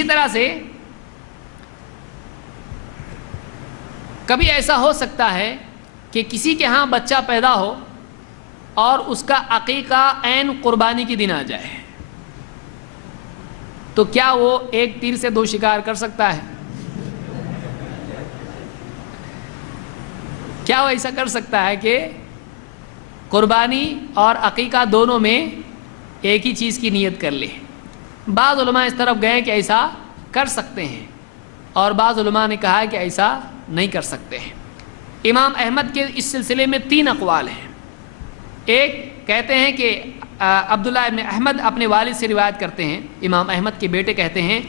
اسی طرح سے کبھی ایسا ہو سکتا ہے کہ کسی کے ہاں بچہ پیدا ہو اور اس کا عقیقہ عین قربانی کے دن آ جائے، تو کیا وہ ایک تیر سے دو شکار کر سکتا ہے؟ کیا وہ ایسا کر سکتا ہے کہ قربانی اور عقیقہ دونوں میں ایک ہی چیز کی نیت کر لے؟ بعض علماء اس طرف گئے کہ ایسا کر سکتے ہیں، اور بعض علماء نے کہا کہ ایسا نہیں کر سکتے ہیں۔ امام احمد کے اس سلسلے میں 3 اقوال ہیں۔ ایک کہتے ہیں کہ عبداللہ ابن احمد اپنے والد سے روایت کرتے ہیں، امام احمد کے بیٹے کہتے ہیں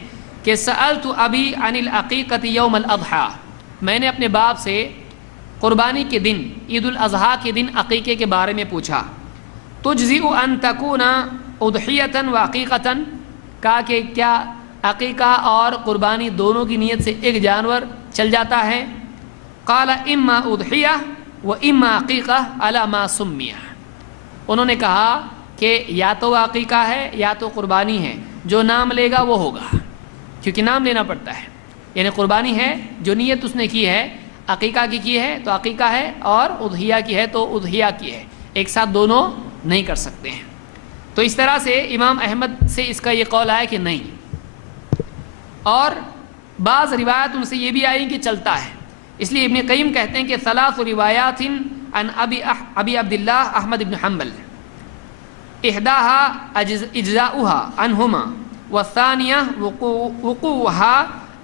کہ سألت ابی عن العقیقۃ یوم الاضحیٰ، میں نے اپنے باپ سے قربانی کے دن، عید الاضحیٰ کے دن عقیقے کے بارے میں پوچھا۔ تجزئ ان تکون اضحیۃ وعقیقۃ، کہا کہ کیا عقیقہ اور قربانی دونوں کی نیت سے ایک جانور چل جاتا ہے؟ قال اما اضحیہ و اما عقیقہ علی ما سمیہ، انہوں نے کہا کہ یا تو عقیقہ ہے یا تو قربانی ہے، جو نام لے گا وہ ہوگا، کیونکہ نام لینا پڑتا ہے۔ یعنی قربانی ہے، جو نیت اس نے کی ہے عقیقہ کی ہے تو عقیقہ ہے، اور اضحیہ کی ہے تو اضحیہ کی ہے، ایک ساتھ دونوں نہیں کر سکتے ہیں۔ تو اس طرح سے امام احمد سے اس کا یہ قول آیا کہ نہیں، اور بعض روایت ان سے یہ بھی آئی کہ چلتا ہے۔ اس لیے ابن قیم کہتے ہیں کہ 3 روایات عن ابی عبداللہ احمد بن حنبل، احداها اجزاؤها عنہما والثانیہ وقوعها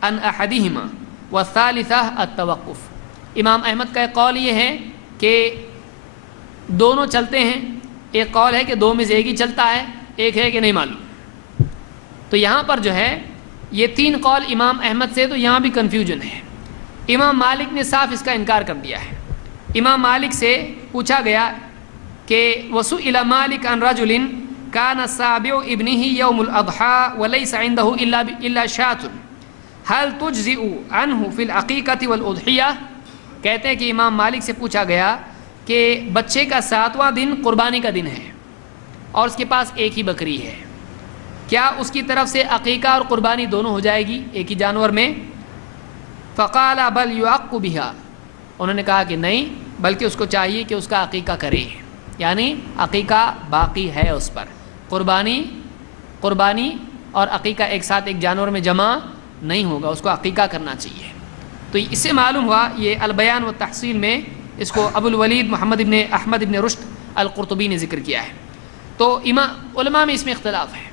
عن احدہما والثالثہ التوقف۔ امام احمد کا ایک قول یہ ہے کہ دونوں چلتے ہیں، ایک قول ہے کہ دو میں سے ایک ہی چلتا ہے، ایک ہے کہ نہیں معلوم۔ تو یہاں پر جو ہے یہ 3 قول امام احمد سے، تو یہاں بھی کنفیوژن ہے۔ امام مالک نے صاف اس کا انکار کر دیا ہے۔ امام مالک سے پوچھا گیا کہ وسئل مالک عن رجل كان سابع ابنه يوم الاضحى وليس عنده الا شاة هل تجزئ عنه في العقيقة والاضحية، کہتے ہیں کہ امام مالک سے پوچھا گیا کہ بچے کا 7واں دن قربانی کا دن ہے اور اس کے پاس ایک ہی بکری ہے، کیا اس کی طرف سے عقیقہ اور قربانی دونوں ہو جائے گی ایک ہی جانور میں؟ فقال بل يعق بها، انہوں نے کہا کہ نہیں، بلکہ اس کو چاہیے کہ اس کا عقیقہ کرے، یعنی عقیقہ باقی ہے اس پر، قربانی اور عقیقہ ایک ساتھ ایک جانور میں جمع نہیں ہوگا، اس کو عقیقہ کرنا چاہیے۔ تو اس سے معلوم ہوا، یہ البیان و تحصیل میں اس کو ابو الولید محمد ابن احمد ابن رشد القرطبی نے ذکر کیا ہے۔ تو علماء میں اس میں اختلاف ہے۔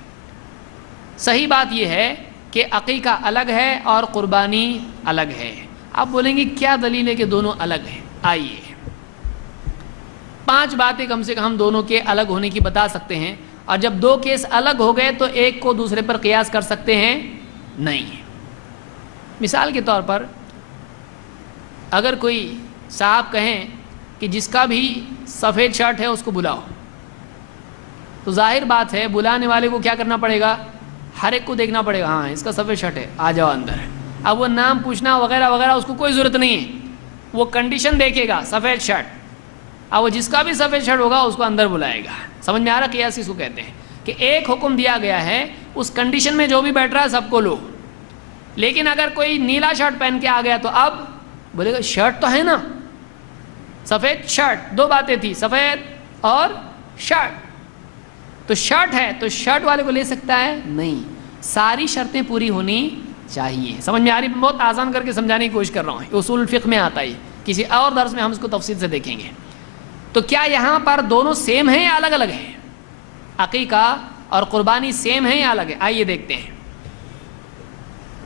صحیح بات یہ ہے کہ عقیقہ الگ ہے اور قربانی الگ ہے۔ آپ بولیں گے کیا دلیل ہے کہ دونوں الگ ہیں؟ آئیے 5 باتیں کم سے کم دونوں کے الگ ہونے کی بتا سکتے ہیں، اور جب 2 کیس الگ ہو گئے تو ایک کو دوسرے پر قیاس کر سکتے ہیں؟ نہیں۔ مثال کے طور پر اگر کوئی صاحب کہیں کہ جس کا بھی سفید شرٹ ہے اس کو بلاؤ، تو ظاہر بات ہے بلانے والے کو کیا کرنا پڑے گا؟ ہر ایک کو دیکھنا پڑے گا، ہاں اس کا سفید شرٹ ہے، آ جاؤ اندر۔ اب وہ نام پوچھنا وغیرہ وغیرہ اس کو کوئی ضرورت نہیں ہے، وہ کنڈیشن دیکھے گا سفید شرٹ، اب وہ جس کا بھی سفید شرٹ ہوگا اس کو اندر بلائے گا۔ سمجھ میں آ رہا؟ قیاس اس کو کہتے ہیں کہ ایک حکم دیا گیا ہے، اس کنڈیشن میں جو بھی بیٹھ رہا ہے سب کو لو۔ لیکن اگر کوئی نیلا شرٹ پہن کے آ گیا تو اب بولے گا شرٹ تو ہے نا، سفید شرٹ، 2 باتیں تھی، سفید اور شرٹ، تو شرٹ ہے تو شرٹ والے کو لے سکتا ہے؟ نہیں، ساری شرطیں پوری ہونی چاہیے۔ سمجھ میں آ رہی؟ بہت آسان کر کے سمجھانے کی کوشش کر رہا ہوں، اصول الفقہ میں آتا ہے، کسی اور درس میں ہم اس کو تفصیل سے دیکھیں گے۔ تو کیا یہاں پر دونوں سیم ہیں یا الگ الگ ہیں؟ عقیقہ اور قربانی سیم ہیں یا الگ ہے؟ آئیے دیکھتے ہیں۔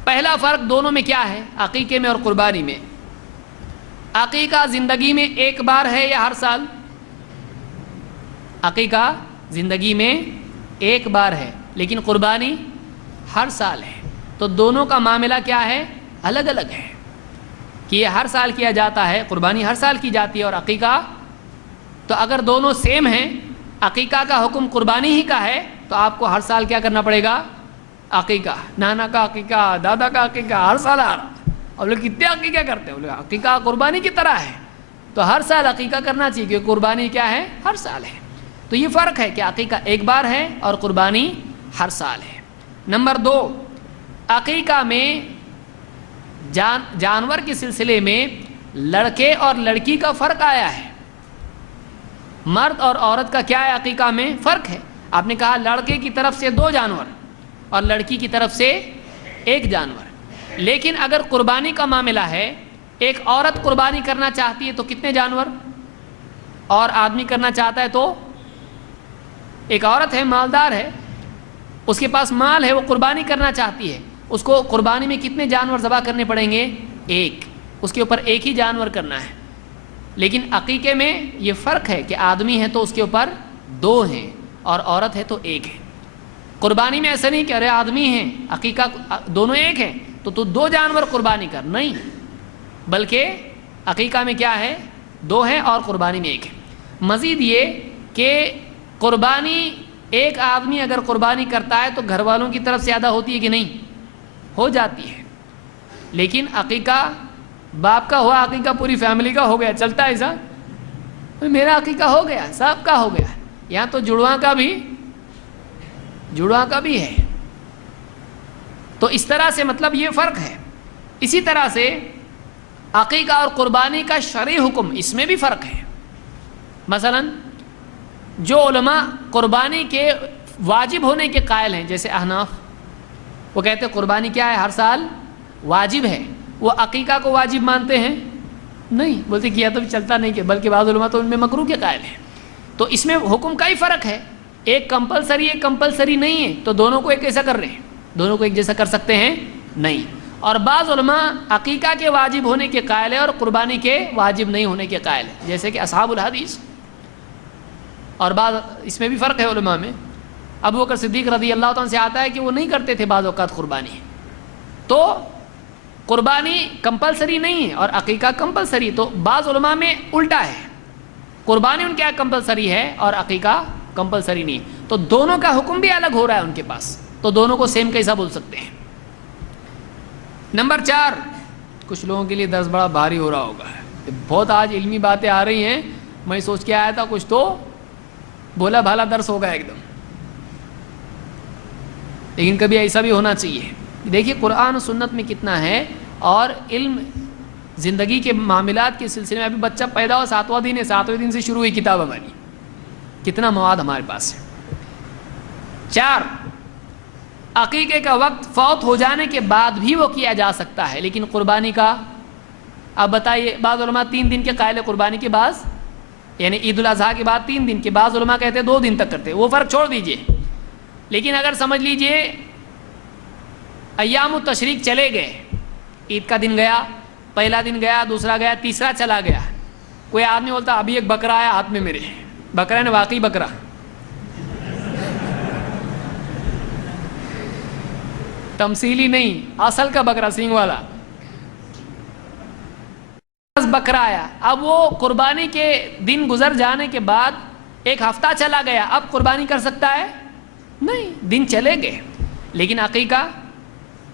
پہلا فرق دونوں میں کیا ہے، عقیقے میں اور قربانی میں؟ عقیقہ زندگی میں ایک بار ہے یا ہر سال؟ عقیقہ زندگی میں ایک بار ہے، لیکن قربانی ہر سال ہے۔ تو دونوں کا معاملہ کیا ہے؟ الگ الگ ہے، کہ یہ ہر سال کیا جاتا ہے، قربانی ہر سال کی جاتی ہے، اور عقیقہ تو اگر دونوں سیم ہیں، عقیقہ کا حکم قربانی ہی کا ہے، تو آپ کو ہر سال کیا کرنا پڑے گا؟ عقیقہ، نانا کا عقیقہ، دادا کا عقیقہ، ہر سال آ رہا۔ اور لوگ کتنے عقیقہ کرتے ہیں؟ بولے عقیقہ قربانی کی طرح ہے، تو ہر سال عقیقہ کرنا چاہیے، کیونکہ قربانی کیا ہے؟ ہر سال ہے۔ تو یہ فرق ہے کہ عقیقہ ایک بار ہے اور قربانی ہر سال ہے۔ نمبر 2، عقیقہ میں جانور کے سلسلے میں لڑکے اور لڑکی کا فرق آیا ہے. مرد اور عورت کا کیا ہے عقیقہ میں؟ فرق ہے. آپ نے کہا لڑکے کی طرف سے 2 جانور اور لڑکی کی طرف سے 1 جانور. لیکن اگر قربانی کا معاملہ ہے، ایک عورت قربانی کرنا چاہتی ہے تو کتنے جانور، اور آدمی کرنا چاہتا ہے تو، ایک عورت ہے مالدار ہے، اس کے پاس مال ہے، وہ قربانی کرنا چاہتی ہے، اس کو قربانی میں کتنے جانور ذبح کرنے پڑیں گے؟ 1. اس کے اوپر 1 ہی جانور کرنا ہے. لیکن عقیقے میں یہ فرق ہے کہ آدمی ہے تو اس کے اوپر 2 ہیں اور عورت ہے تو 1 ہے. قربانی میں ایسا نہیں کہ ارے آدمی ہیں عقیقہ دونوں 1 ہیں تو 2 جانور قربانی کر، نہیں، بلکہ عقیقہ میں کیا ہے؟ 2 ہیں اور قربانی میں 1 ہے. مزید یہ کہ قربانی ایک آدمی اگر قربانی کرتا ہے تو گھر والوں کی طرف سے ادا ہوتی ہے کہ نہیں؟ ہو جاتی ہے. لیکن عقیقہ باپ کا ہوا، عقیقہ پوری فیملی کا ہو گیا، چلتا ہے ایسا؟ میرا عقیقہ ہو گیا، سب کا ہو گیا. یہاں تو جڑواں کا بھی ہے. تو اس طرح سے مطلب یہ فرق ہے. اسی طرح سے عقیقہ اور قربانی کا شرعی حکم، اس میں بھی فرق ہے. مثلا جو علماء قربانی کے واجب ہونے کے قائل ہیں، جیسے احناف، وہ کہتے ہیں قربانی کیا ہے؟ ہر سال واجب ہے. وہ عقیقہ کو واجب مانتے ہیں؟ نہیں، بولتے کیا تو چلتا نہیں، کہ بلکہ بعض علماء تو ان میں مکروہ کے قائل ہیں. تو اس میں حکم کا ہی فرق ہے. ایک کمپلسری نہیں ہے، تو دونوں کو ایک ایسا کر رہے ہیں، دونوں کو ایک جیسا کر سکتے ہیں؟ نہیں. اور بعض علماء عقیقہ کے واجب ہونے کے قائل ہیں اور قربانی کے واجب نہیں ہونے کے قائل ہیں، جیسے کہ اصحاب الحدیث. اور بعض اس میں بھی فرق ہے علماء میں. ابو بکر صدیق رضی اللہ عنہ سے آتا ہے کہ وہ نہیں کرتے تھے بعض اوقات قربانی. تو قربانی کمپلسری نہیں ہے اور عقیقہ کمپلسری. تو بعض علماء میں الٹا ہے، قربانی ان کے یہاں کمپلسری ہے اور عقیقہ کمپلسری نہیں. تو دونوں کا حکم بھی الگ ہو رہا ہے ان کے پاس، تو دونوں کو سیم کیسا بول سکتے ہیں؟ نمبر 4، کچھ لوگوں کے لیے درس بڑا بھاری ہو رہا ہوگا، بہت آج علمی باتیں آ رہی ہیں. میں سوچ کے آیا تھا کچھ تو بھولا بھالا درس ہوگا ایک دم، لیکن کبھی ایسا بھی ہونا چاہیے. دیکھیے قرآن و سنت میں کتنا ہے، اور علم زندگی کے معاملات کے سلسلے میں. ابھی بچہ پیدا ہو 7واں دن ہے، 7ویں دن سے شروع ہوئی کتاب ہماری، کتنا مواد ہمارے پاس ہے. 4، عقیقے کا وقت فوت ہو جانے کے بعد بھی وہ کیا جا سکتا ہے، لیکن قربانی کا اب بتائیے. بعض علماء 3 دن کے قائل ہے قربانی کے بعد، یعنی عید الاضحیٰ کے بعد 3 دن کے. بعض علماء کہتے ہیں 2 دن تک کرتے. وہ فرق چھوڑ دیجئے. لیکن اگر سمجھ لیجئے ایام التشریق چلے گئے، عید کا دن گیا، پہلا دن گیا، دوسرا گیا، تیسرا چلا گیا، کوئی آدمی بولتا ابھی ایک بکرا آیا ہاتھ میں میرے، بکرا نے واقعی بکرا، تمثیلی نہیں، اصل کا بکرا، سینگ والا بکرا آیا. اب وہ قربانی کے دن گزر جانے کے بعد 1 ہفتہ چلا گیا، اب قربانی کر سکتا ہے؟ نہیں، دن چلے گئے. لیکن عقیقہ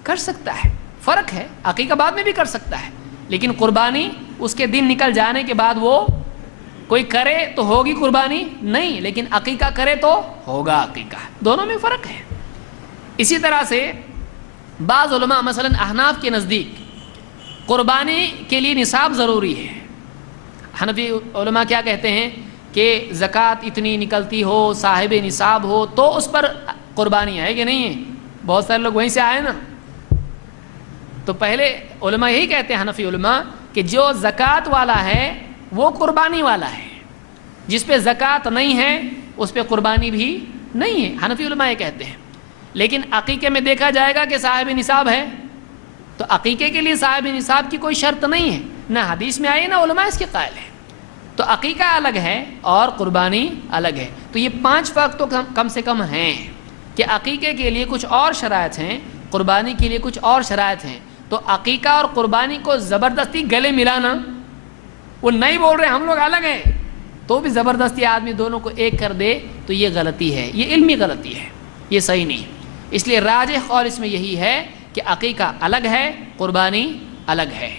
کر سکتا ہے. فرق ہے، عقیقہ بعد میں بھی کر سکتا ہے، لیکن قربانی اس کے دن نکل جانے کے بعد وہ کوئی کرے تو ہوگی قربانی نہیں، لیکن عقیقہ کرے تو ہوگا عقیقہ. دونوں میں فرق ہے. اسی طرح سے بعض علماء مثلا احناف کے نزدیک قربانی کے لیے نصاب ضروری ہے. حنفی علماء کیا کہتے ہیں کہ زکوٰۃ اتنی نکلتی ہو، صاحب نصاب ہو تو اس پر قربانی ہے کہ نہیں ہے. بہت سارے لوگ وہیں سے آئے نا. تو پہلے علماء یہی کہتے ہیں حنفی علماء کہ جو زکوٰۃ والا ہے وہ قربانی والا ہے، جس پہ زکوٰۃ نہیں ہے اس پہ قربانی بھی نہیں ہے. حنفی علماء یہ کہتے ہیں. لیکن عقیقے میں دیکھا جائے گا کہ صاحب نصاب ہے، تو عقیقے کے لیے صاحب نصاب کی کوئی شرط نہیں ہے، نہ حدیث میں آئی نہ علماء اس کے قائل ہیں. تو عقیقہ الگ ہے اور قربانی الگ ہے. تو یہ 5 فرق تو کم سے کم ہیں کہ عقیقے کے لیے کچھ اور شرائط ہیں، قربانی کے لیے کچھ اور شرائط ہیں. تو عقیقہ اور قربانی کو زبردستی گلے ملانا، وہ نہیں بول رہے ہم لوگ الگ ہیں، تو بھی زبردستی آدمی دونوں کو ایک کر دے تو یہ غلطی ہے، یہ علمی غلطی ہے، یہ صحیح نہیں. اس لیے راجح قول اس میں یہی ہے کہ عقیقہ الگ ہے، قربانی الگ ہے،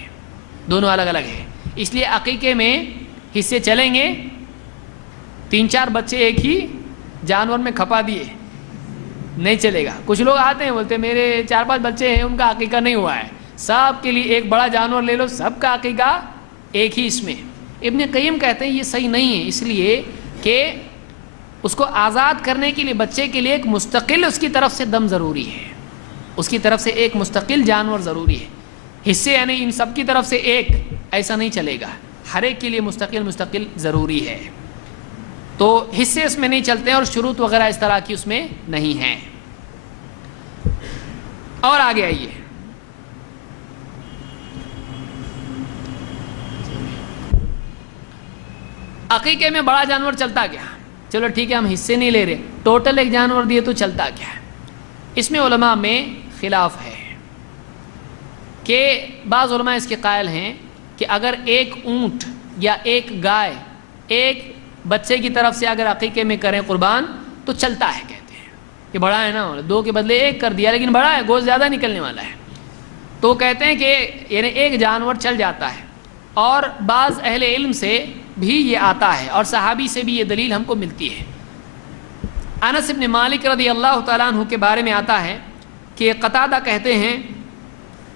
دونوں الگ الگ ہے. اس لیے عقیقے میں حصے چلیں گے. 3-4 بچے ایک ہی جانور میں کھپا دیے نہیں چلے گا. کچھ لوگ آتے ہیں بولتے ہیں میرے 4-5 بچے ہیں ان کا عقیقہ نہیں ہوا ہے, سب کے لیے ایک بڑا جانور لے لو, سب کا عقیقہ ایک ہی اس میں. ابن قیم کہتے ہیں یہ صحیح نہیں ہے, اس لیے کہ اس کو آزاد کرنے کے لیے بچے کے لیے ایک مستقل اس کی طرف سے دم ضروری ہے, اس کی طرف سے ایک مستقل جانور ضروری ہے. حصے یعنی ان سب کی طرف سے ایک ایسا نہیں چلے گا, ہر ایک کے لیے مستقل ضروری ہے. تو حصے اس میں نہیں چلتے ہیں اور شروط وغیرہ اس طرح کی اس میں نہیں ہیں. اور آگے آئیے, عقیقے میں بڑا جانور چلتا کیا؟ چلو ٹھیک ہے ہم حصے نہیں لے رہے, ٹوٹل ایک جانور دیے تو چلتا کیا ہے؟ اس میں علماء میں خلاف ہے کہ بعض علماء اس کے قائل ہیں کہ اگر ایک اونٹ یا ایک گائے ایک بچے کی طرف سے اگر عقیقے میں کریں قربان تو چلتا ہے, کہتے ہیں کہ بڑا ہے نا, 2 کے بدلے 1 کر دیا لیکن بڑا ہے, گوشت زیادہ نکلنے والا ہے, تو کہتے ہیں کہ یعنی ایک جانور چل جاتا ہے. اور بعض اہل علم سے بھی یہ آتا ہے اور صحابی سے بھی یہ دلیل ہم کو ملتی ہے. انس ابن مالک رضی اللہ تعالیٰ عنہ کے بارے میں آتا ہے کہ قتادہ کہتے ہیں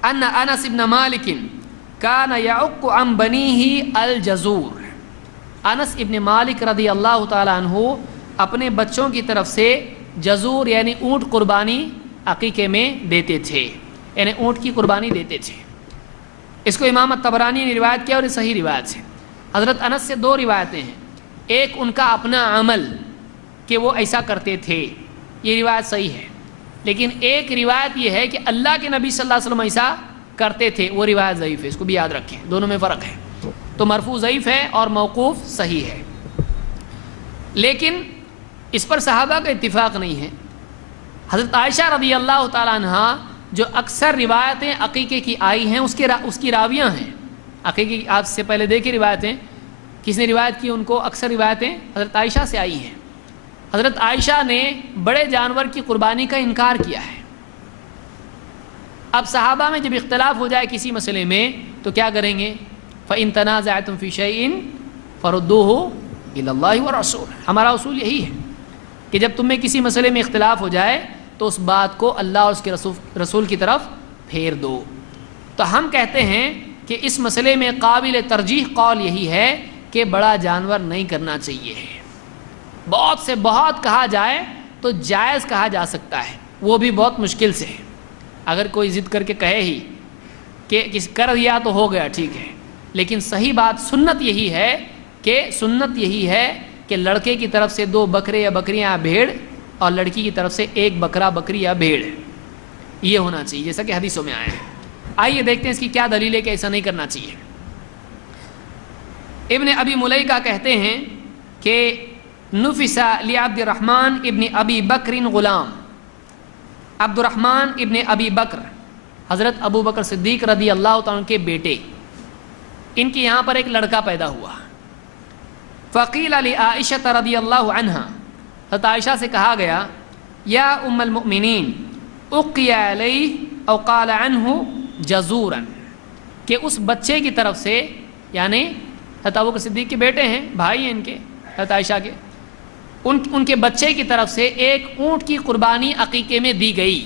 ان انس ابن مالک کان یعق عن بنیہ الجزور. انس ابن مالک رضی اللہ تعالیٰ عنہ اپنے بچوں کی طرف سے جزور یعنی اونٹ قربانی عقیقے میں دیتے تھے, یعنی اونٹ کی قربانی دیتے تھے. اس کو امام الطبرانی نے روایت کیا اور یہ صحیح روایت ہے. حضرت انس سے 2 روایتیں ہیں, ایک ان کا اپنا عمل کہ وہ ایسا کرتے تھے, یہ روایت صحیح ہے, لیکن ایک روایت یہ ہے کہ اللہ کے نبی صلی اللہ علیہ وسلم ایسا کرتے تھے, وہ روایت ضعیف ہے, اس کو بھی یاد رکھیں, دونوں میں فرق ہے. تو مرفوع ضعیف ہے اور موقوف صحیح ہے, لیکن اس پر صحابہ کا اتفاق نہیں ہے. حضرت عائشہ رضی اللہ تعالیٰ عنہ جو اکثر روایتیں عقیقے کی آئی ہیں اس کی راویہ ہیں. عقیقے کی آپ سے پہلے دیکھیں روایتیں کس نے روایت کی, ان کو اکثر روایتیں حضرت عائشہ سے آئی ہیں. حضرت عائشہ نے بڑے جانور کی قربانی کا انکار کیا ہے. اب صحابہ میں جب اختلاف ہو جائے کسی مسئلے میں تو کیا کریں گے؟ فَإِن تَنَازَعْتُمْ فِي شَيْءٍ فَرُدُّوهُ إِلَى اللَّهِ وَالرَّسُولِ. ہمارا اصول یہی ہے کہ جب تم میں کسی مسئلے میں اختلاف ہو جائے تو اس بات کو اللہ اور اس کے رسول کی طرف پھیر دو. تو ہم کہتے ہیں کہ اس مسئلے میں قابل ترجیح قول یہی ہے کہ بڑا جانور نہیں کرنا چاہیے. بہت سے بہت کہا جائے تو جائز کہا جا سکتا ہے, وہ بھی بہت مشکل سے. اگر کوئی ضد کر کے کہے ہی کہ کر دیا تو ہو گیا ٹھیک ہے, لیکن صحیح بات سنت یہی ہے کہ لڑکے کی طرف سے 2 بکرے یا بکریاں یا بھیڑ اور لڑکی کی طرف سے 1 بکرا بکری یا بھیڑ, یہ ہونا چاہیے جیسا کہ حدیثوں میں آیا ہے. آئیے دیکھتے ہیں اس کی کیا دلیل ہے کہ ایسا نہیں کرنا چاہیے. ابن ابی ملیکہ کہتے ہیں کہ نفس لعبد الرحمن ابن ابی بکر غلام. عبد الرحمن ابن ابی بکر حضرت ابو بکر صدیق رضی اللہ تعالیٰ عنہ کے بیٹے, ان کے یہاں پر ایک لڑکا پیدا ہوا. فقیل لعائشہ رضی اللہ عنہا, حضرت عائشہ سے کہا گیا یا ام المؤمنین اقی علیہ او قال عنہ جزورا, کہ اس بچے کی طرف سے, یعنی حضرت ابو بکر صدیق کے بیٹے ہیں, بھائی ہیں ان کے حضرت عائشہ کے, ان کے بچے کی طرف سے ایک اونٹ کی قربانی عقیقے میں دی گئی.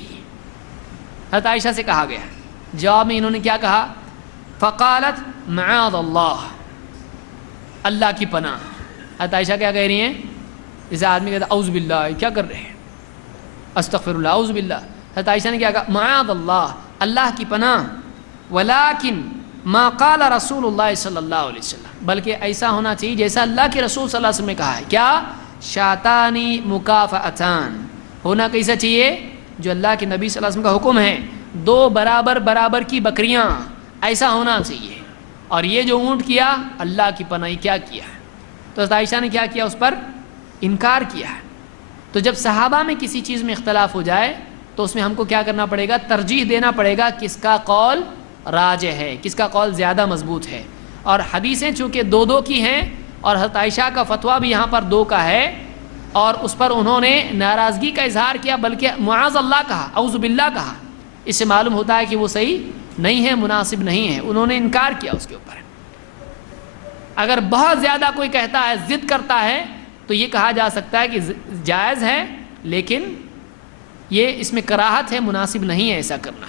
حضرت عائشہ سے کہا گیا, جواب میں انہوں نے کیا کہا؟ فقالت معاذ اللہ, اللہ کی پناہ. حضرت عائشہ کیا کہہ رہی ہیں؟ جیسے آدمی کہتا اعوذ باللہ, کیا کر رہے ہیں, استغفر اللہ اعوذ باللہ. حضرت عائشہ نے کیا کہا؟ معاذ اللہ, اللہ کی پناہ. ولیکن ما قال رسول اللہ صلی اللہ علیہ وسلم, بلکہ ایسا ہونا چاہیے جیسا اللہ کے رسول صلی اللہ علیہ وسلم نے کہا ہے. کیا؟ شاتانی مکافعتان, ہونا کیسا چاہیے جو اللہ کے نبی صلی اللہ علیہ وسلم کا حکم ہے, 2 برابر کی بکریاں, ایسا ہونا چاہیے. اور یہ جو اونٹ کیا اللہ کی پناہی کیا کیا. تو حضرت عائشہ نے کیا کیا؟ اس پر انکار کیا. تو جب صحابہ میں کسی چیز میں اختلاف ہو جائے تو اس میں ہم کو کیا کرنا پڑے گا؟ ترجیح دینا پڑے گا کس کا قول راجح ہے, کس کا قول زیادہ مضبوط ہے. اور حدیثیں چونکہ 2 کی ہیں اور حضرت عائشہ کا فتویٰ بھی یہاں پر 2 کا ہے, اور اس پر انہوں نے ناراضگی کا اظہار کیا, بلکہ معاذ اللہ کہا, اعوذ باللہ کہا. اس سے معلوم ہوتا ہے کہ وہ صحیح نہیں ہے, مناسب نہیں ہے, انہوں نے انکار کیا اس کے اوپر. اگر بہت زیادہ کوئی کہتا ہے, ضد کرتا ہے, تو یہ کہا جا سکتا ہے کہ جائز ہے, لیکن یہ اس میں کراہت ہے، مناسب نہیں ہے ایسا کرنا،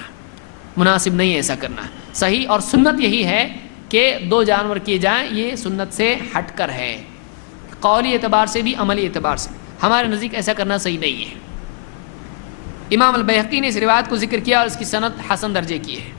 مناسب نہیں ہے ایسا کرنا. صحیح اور سنت یہی ہے کہ 2 جانور کیے جائیں، یہ سنت سے ہٹ کر ہے، قولی اعتبار سے بھی عملی اعتبار سے. ہمارے نزدیک ایسا کرنا صحیح نہیں ہے. امام البیہقی نے اس روایت کو ذکر کیا اور اس کی سند حسن درجے کی ہے.